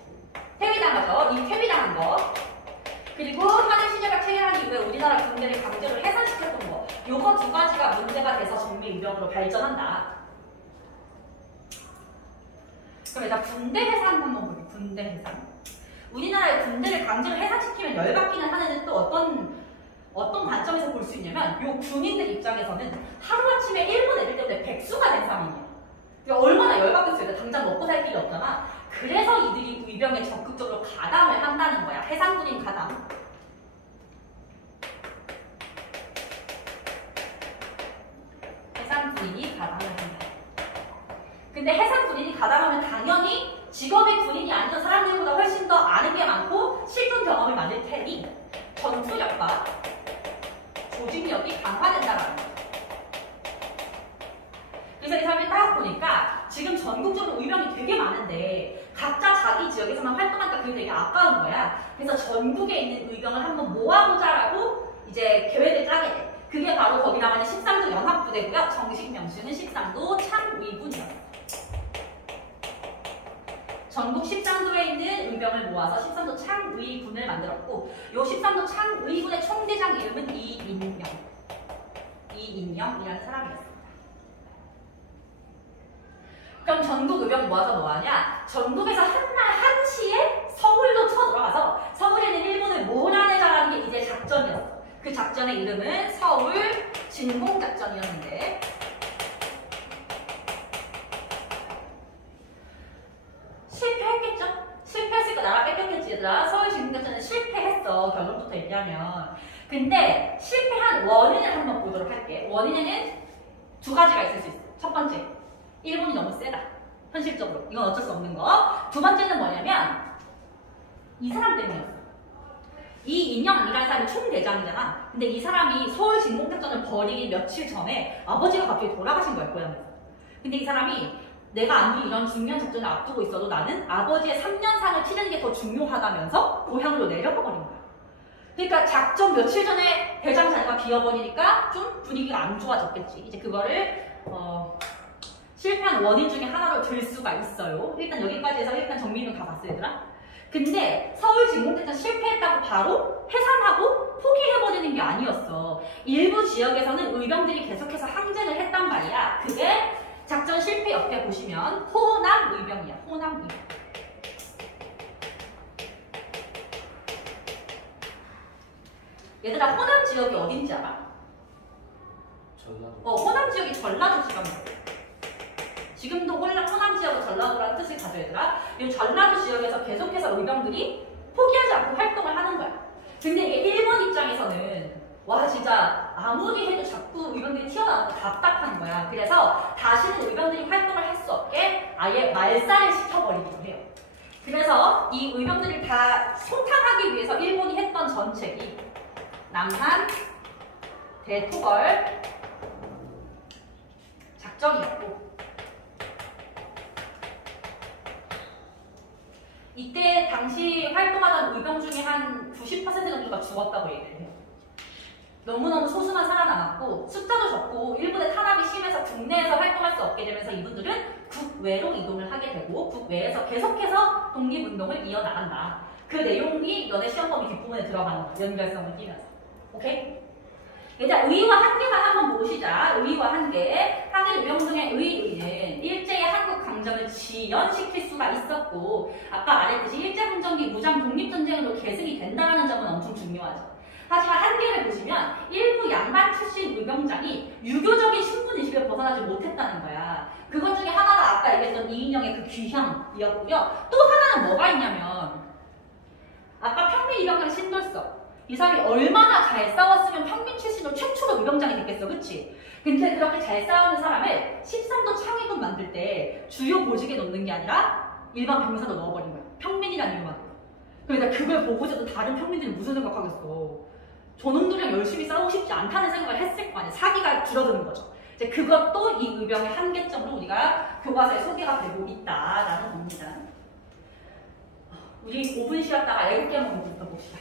퇴위당하죠. 이 퇴위당한 거. 그리고 한일 신협약 체결한 이후에 우리나라 군대를 강제로 해산시켰던 거. 요거 두 가지가 문제가 돼서 정미의병으로 발전한다. 그럼 일단 군대 해산 한번 볼게요. 군대 해산. 우리나라의 군대를 강제로 해산시키면 열받기는 하는데 또 어떤 관점에서 볼 수 있냐면 요 군인들 입장에서는 하루아침에 일본 애들 때문에 백수가 된 상황이야. 그러니까 얼마나 열받겠어요. 당장 먹고 살 길이 없잖아. 그래서 이들이 의병에 적극적으로 가담을 한다는 거야. 해산군인 가담. 해산군인이 가담을 한다. 근데 해산군인이 가담하면 당연히 직업이 군인이 아니던 사람들보다 훨씬 더 아는 게 많고 실전 경험이 많을 테니 전투력과 조직력이 강화된다라는 거예요. 그래서 이 사람이 딱 보니까 지금 전국적으로 의병이 되게 많은데 각자 자기 지역에서만 활동하니까 그게 되게 아까운 거야. 그래서 전국에 있는 의병을 한번 모아보자라고 이제 계획을 짜게 돼. 그게 바로 거기 나와 있는 13도 연합부대고요. 정식 명칭은 13도 창의군이었어요. 전국 13도에 있는 의병을 모아서 13도 창의군을 만들었고 요 13도 창의군의 총대장 이름은 이인영이라는 사람이었습니다. 그럼 전국 의병 모아서 뭐하냐? 전국에서 한날 한시에 서울로 쳐들어가서 서울에 있는 일본을 몰아내자라는 게 이제 작전이었어. 그 작전의 이름은 서울 진공작전이었는데 실패했겠죠? 실패했으니까 나라 뺏겼겠지 얘들아. 서울 진공작전은 실패했어. 결론부터 얘기하면. 근데 실패한 원인을 한번 보도록 할게. 원인에는 두 가지가 있을 수 있어. 첫 번째, 일본이 너무 세다. 현실적으로. 이건 어쩔 수 없는 거. 두 번째는 뭐냐면 이 사람 때문이었어. 이인영이라는 사람이 총대장이잖아. 근데 이 사람이 서울 진공작전을 벌이기 며칠 전에 아버지가 갑자기 돌아가신 거야, 고향에서. 근데 이 사람이 내가 아무리 이런 중요한 작전을 앞두고 있어도 나는 아버지의 3년상을 치르는 게 더 중요하다면서 고향으로 내려가 버린 거야. 그러니까 작전 며칠 전에 대장 자리가 비어버리니까 좀 분위기가 안 좋아졌겠지. 이제 그거를 실패한 원인 중에 하나로 들 수가 있어요. 일단 여기까지 해서 일단 정리는 다 봤어, 얘들아. 근데 서울 진공작전 실패했다고 바로 해산하고 포기해버리는 게 아니었어. 일부 지역에서는 의병들이 계속해서 항쟁을 했단 말이야. 그게 작전 실패 옆에 보시면 호남 의병이야. 호남 의병. 얘들아, 호남 지역이 어딘지 알아? 전라도. 호남 지역이 전라도 지방이야. 지금도 호남 지역은 전라도라는 뜻을 가져 얘들아. 이 전라도 지역에서 계속해서 의병들이 포기하지 않고 활동을 하는 거야. 근데 이게 일본 입장에서는 와 진짜 아무리 해도 자꾸 의병들이 튀어나와서 답답한 거야. 그래서 다시는 의병들이 활동을 할 수 없게 아예 말살을 시켜버리기도 해요. 그래서 이 의병들을 다 소탕하기 위해서 일본이 했던 전책이 남한 대토벌 작전이었고 이때 당시 활동하던 의병 중에 한 90% 90% 정도가 죽었다고 얘기를 해요. 너무너무 소수만 살아남았고 숫자도 적고 일본의 탄압이 심해서 국내에서 활동할 수 없게 되면서 이분들은 국외로 이동을 하게 되고 국외에서 계속해서 독립운동을 이어나간다. 그 내용이 연애 시험범위 뒷부분에 들어가는 거예요. 연결성을 띄면서. 오케이? 이제 의의와 한계만 한번 보시자. 의의와 한계. 한일 유병등의 의의는 일제의 한국 강점을 지연시킬 수가 있었고 아까 말했듯이 일제강점기 무장 독립전쟁으로 계승이 된다는 점은 엄청 중요하죠. 하지만 한계를 보시면 일부 양반 출신 의병장이 유교적인 신분의식을 벗어나지 못했다는 거야. 그것 중에 하나가 아까 얘기했던 이인영의 그 귀향이었고요. 또 하나는 뭐가 있냐면 아까 평민 이병장 신돌석. 이 사람이 얼마나 잘 싸웠으면 평민 출신으로 최초로 의병장이 됐겠어. 그치? 근데 그렇게 잘 싸우는 사람을 13도 창의군 만들 때 주요 보직에 넣는 게 아니라 일반 병사로 넣어버린 거야. 평민이라는 이유만. 그러니까 그걸 보고서도 다른 평민들이 무슨 생각하겠어. 저놈들이랑 열심히 싸우고 싶지 않다는 생각을 했을 거 아니야. 사기가 줄어드는 거죠. 이제 그것도 이 의병의 한계점으로 우리가 교과서에 소개가 되고 있다라는 겁니다. 우리 5분 쉬었다가 7개 문제부터 봅시다.